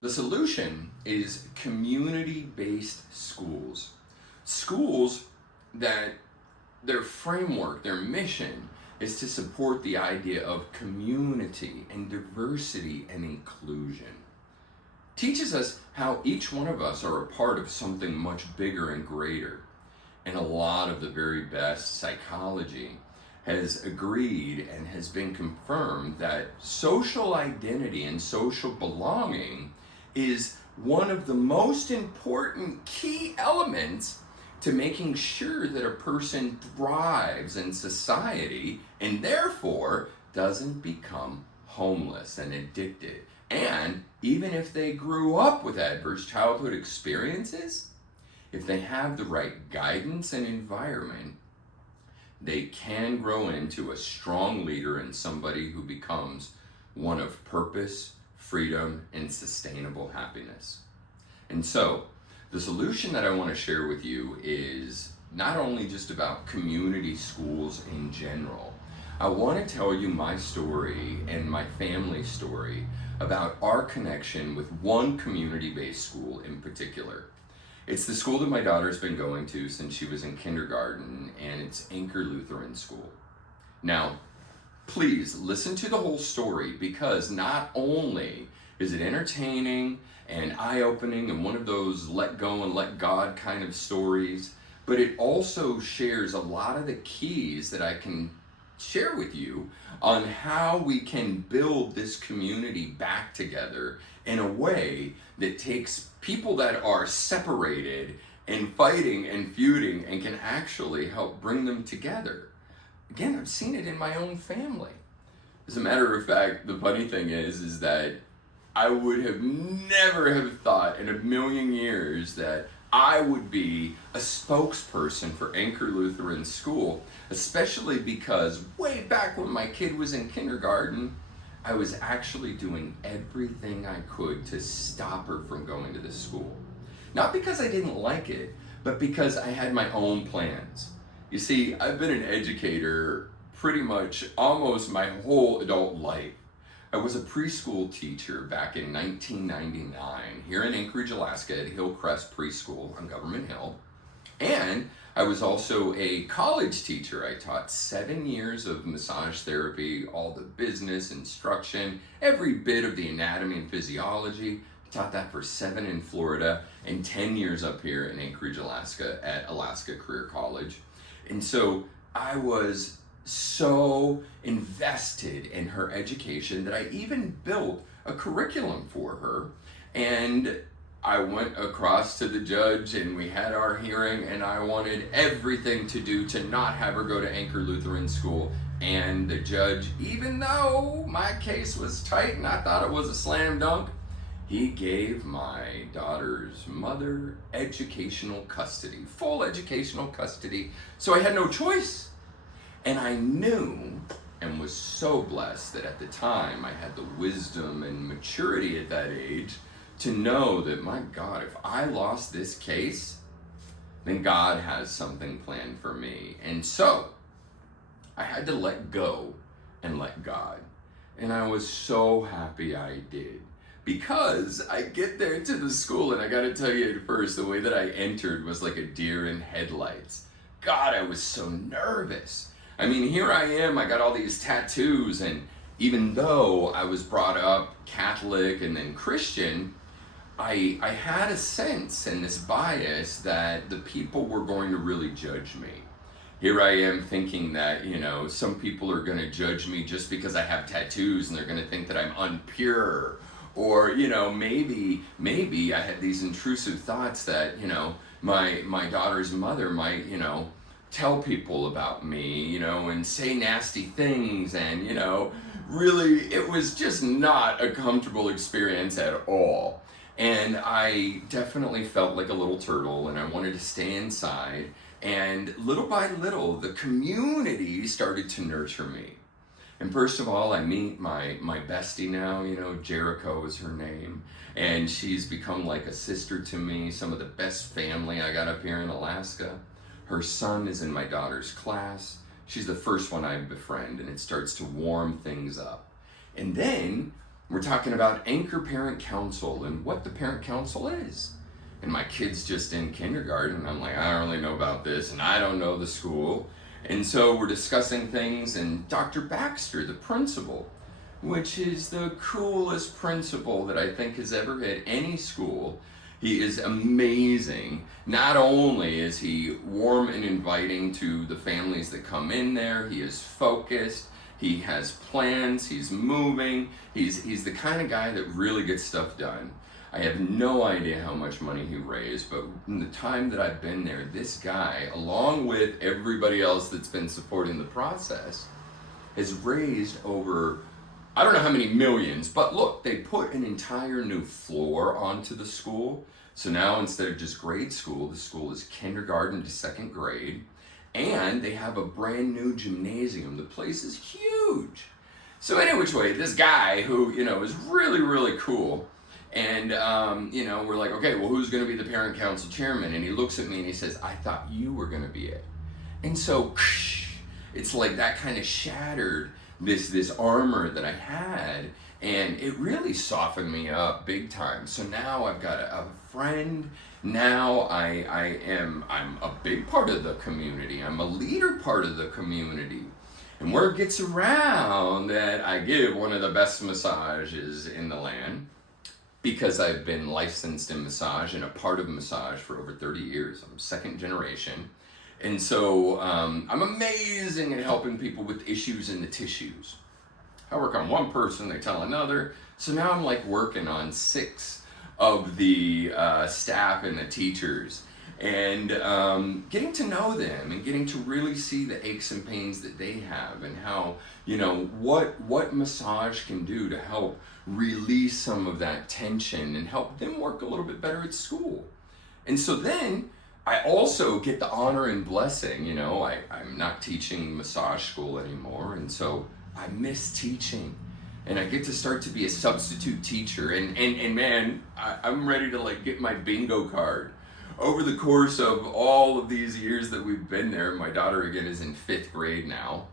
The solution is community-based schools. Schools that their framework, their mission is to support the idea of community and diversity and inclusion. Teaches us how each one of us are a part of something much bigger and greater. And a lot of the very best psychology has agreed and has been confirmed that social identity and social belonging is one of the most important key elements to making sure that a person thrives in society and therefore doesn't become homeless and addicted. And even if they grew up with adverse childhood experiences, if they have the right guidance and environment, they can grow into a strong leader and somebody who becomes one of purpose, freedom, and sustainable happiness. And so, the solution that I want to share with you is not only just about community schools in general. I want to tell you my story and my family's story about our connection with one community-based school in particular. It's the school that my daughter's been going to since she was in kindergarten, and it's Anchor Lutheran School. Now, please listen to the whole story, because not only is it entertaining and eye-opening and one of those let go and let God kind of stories, but it also shares a lot of the keys that I can share with you on how we can build this community back together in a way that takes people that are separated and fighting and feuding and can actually help bring them together. Again, I've seen it in my own family. As a matter of fact, the funny thing is that I would have never have thought in a million years that I would be a spokesperson for Anchor Lutheran School, especially because way back when my kid was in kindergarten, I was actually doing everything I could to stop her from going to this school. Not because I didn't like it, but because I had my own plans. You see, I've been an educator pretty much almost my whole adult life. I was a preschool teacher back in 1999 here in Anchorage, Alaska at Hillcrest Preschool on Government Hill. And I was also a college teacher. I taught 7 years of massage therapy, all the business, instruction, every bit of the anatomy and physiology. I taught that for 7 in Florida and 10 years up here in Anchorage, Alaska at Alaska Career College. And so I was so invested in her education that I even built a curriculum for her. And I went across to the judge and we had our hearing, and I wanted everything to do to not have her go to Anchor Lutheran School. And the judge, even though my case was tight and I thought it was a slam dunk, he gave my daughter's mother educational custody, full educational custody. So I had no choice. And I knew and was so blessed that at the time I had the wisdom and maturity at that age to know that, my God, if I lost this case, then God has something planned for me. And so I had to let go and let God. And I was so happy I did. Because I get there to the school, and I gotta tell you at first, the way that I entered was like a deer in headlights. God, I was so nervous. I mean, here I am, I got all these tattoos, and even though I was brought up Catholic and then Christian, I had a sense and this bias that the people were going to really judge me. Here I am thinking that, some people are going to judge me just because I have tattoos, and they're going to think that I'm unpure. Or, maybe I had these intrusive thoughts that, my daughter's mother might, tell people about me, and say nasty things, and, really it was just not a comfortable experience at all. And I definitely felt like a little turtle, and I wanted to stay inside. And little by little, the community started to nurture me. And first of all, I meet my bestie now, Jericho is her name. And she's become like a sister to me, some of the best family I got up here in Alaska. Her son is in my daughter's class. She's the first one I befriend, and it starts to warm things up. And then We're talking about Anchor Parent Council and what the Parent Council is. And my kid's just in kindergarten. I'm like, I don't really know about this, and I don't know the school. And so we're discussing things, and Dr. Baxter, the principal, which is the coolest principal that I think has ever hit any school. He is amazing. Not only is he warm and inviting to the families that come in there, he is focused, he has plans, he's moving, he's the kind of guy that really gets stuff done. I have no idea how much money he raised, but in the time that I've been there, this guy, along with everybody else that's been supporting the process, has raised over, I don't know how many millions, but look, they put an entire new floor onto the school. So now instead of just grade school, the school is kindergarten to second grade. And they have a brand new gymnasium. The place is huge. So any which way, this guy who, is really, really cool. And, we're like, okay, well, who's going to be the parent council chairman? And he looks at me and he says, I thought you were going to be it. And so it's like that kind of shattered this armor that I had, and it really softened me up big time. So now I've got a friend. Now I'm a big part of the community. I'm a leader part of the community. And word gets around that I give one of the best massages in the land, because I've been licensed in massage and a part of massage for over 30 years. I'm second generation. And so I'm amazing at helping people with issues in the tissues. I work on one person, they tell another. So now I'm like working on 6 of the staff and the teachers, and getting to know them and getting to really see the aches and pains that they have, and how, what massage can do to help release some of that tension and help them work a little bit better at school. And so then I also get the honor and blessing, I'm not teaching massage school anymore, and so I miss teaching. And I get to start to be a substitute teacher, and man, I'm ready to get my bingo card. Over the course of all of these years that we've been there, my daughter again is in 5th grade now,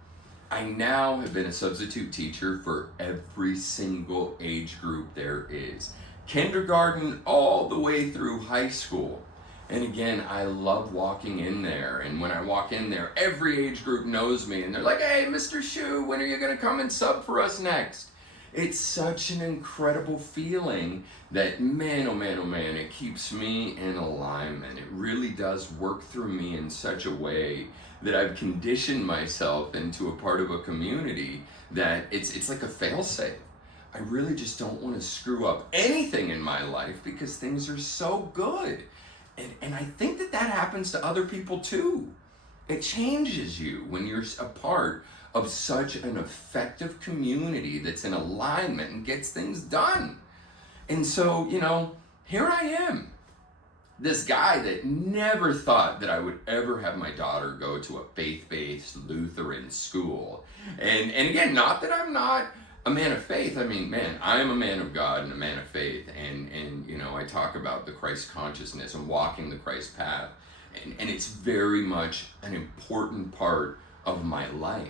I now have been a substitute teacher for every single age group there is. Kindergarten all the way through high school. And again, I love walking in there. And when I walk in there, every age group knows me. And they're like, hey, Mr. Shu, when are you going to come and sub for us next? It's such an incredible feeling that, man, oh man, oh man, it keeps me in alignment. It really does work through me in such a way that I've conditioned myself into a part of a community that it's like a fail-safe. I really just don't want to screw up anything in my life because things are so good. And I think that happens to other people too. It changes you when you're a part of such an effective community that's in alignment and gets things done. And so, here I am, this guy that never thought that I would ever have my daughter go to a faith-based Lutheran school. And again, not that I'm not a man of faith. I mean, man, I am a man of God and a man of faith. And I talk about the Christ consciousness and walking the Christ path. And it's very much an important part of my life.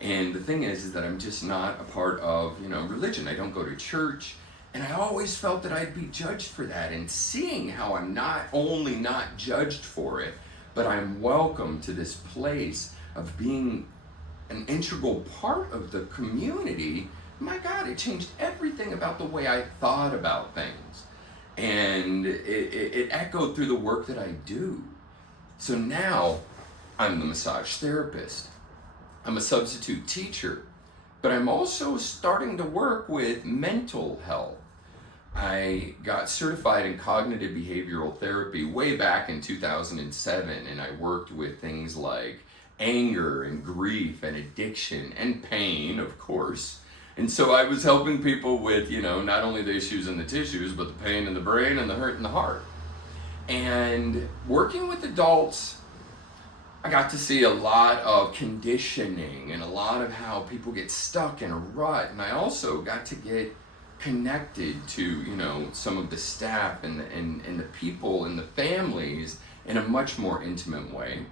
And the thing is that I'm just not a part of, religion. I don't go to church. And I always felt that I'd be judged for that. And seeing how I'm not only not judged for it, but I'm welcome to this place of being an integral part of the community, my God, it changed everything about the way I thought about things. And it echoed through the work that I do. So now I'm the massage therapist. I'm a substitute teacher, but I'm also starting to work with mental health. I got certified in cognitive behavioral therapy way back in 2007, and I worked with things like anger and grief and addiction and pain, of course. And so I was helping people with, not only the issues in the tissues, but the pain in the brain and the hurt in the heart. And working with adults, I got to see a lot of conditioning and a lot of how people get stuck in a rut. And I also got to get connected to, some of the staff and the people and the families in a much more intimate way.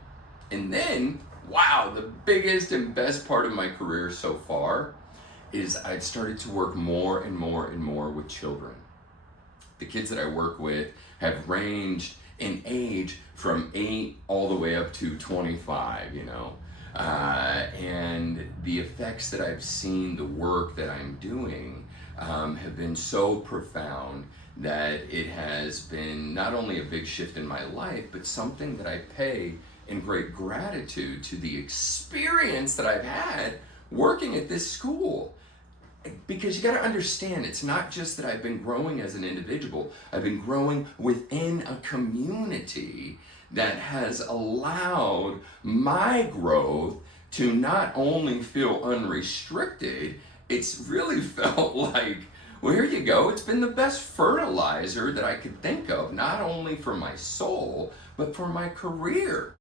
And then, wow, the biggest and best part of my career so far is I've started to work more and more and more with children. The kids that I work with have ranged in age from 8 all the way up to 25, and the effects that I've seen, the work that I'm doing, have been so profound that it has been not only a big shift in my life, but something that I pay in great gratitude to the experience that I've had working at this school. Because you got to understand, it's not just that I've been growing as an individual, I've been growing within a community that has allowed my growth to not only feel unrestricted, it's really felt like, well, here you go. It's been the best fertilizer that I could think of, not only for my soul, but for my career.